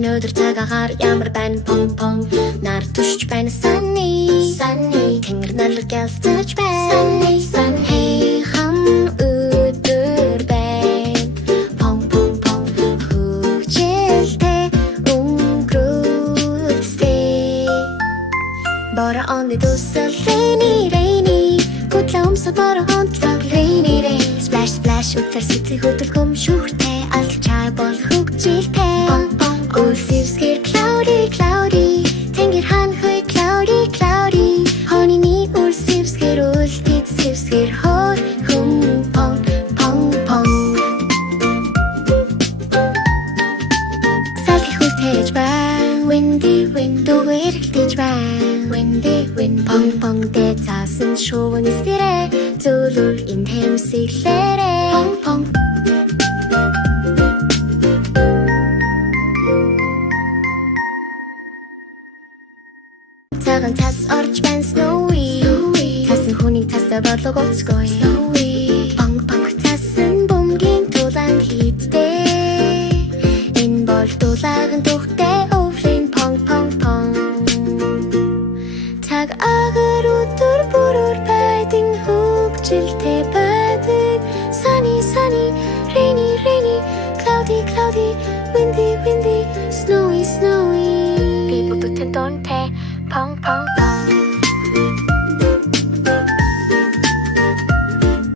Өнөөдөр цагаагаар ямар байна пон пон нар түшж байна sunny тэнгэр налар гэлцэж байна sunny хам өдөр байна пон пон пон хөвчөлтэй өнгөрүүлсэй бора on the дусал rainy гутлаа өмсөд бора on rainy splash splash өдөр сэтгэл хөдөлгөм шүртэй аль чай бол хөгжилтэй Ulsivskir cloudy Тэнгэр ханхуй cloudy Honeyний ulsivskir ultitsivskir хор хүм пон пон пон Салхи хүлтэж байна Windy дугэрэлтэж байна Windy пон пон дэ цаасан шуван эсэрэ Зүлүр энэ хэмсэглэрэ Пон пон Цагаан тас орж байна snowy Тасан хүнийг тастай бодлого гоцгой Банг тасан бөмбөгийн тулаан хийдтэй Энэ бол дулаахан тухтай өвлэн пон Цаг агаар өдөр бүрээр байдин хөгжилтэй байдаг Sunny rainy cloudy windy snowy Би бүдүүтэн донтэй Pong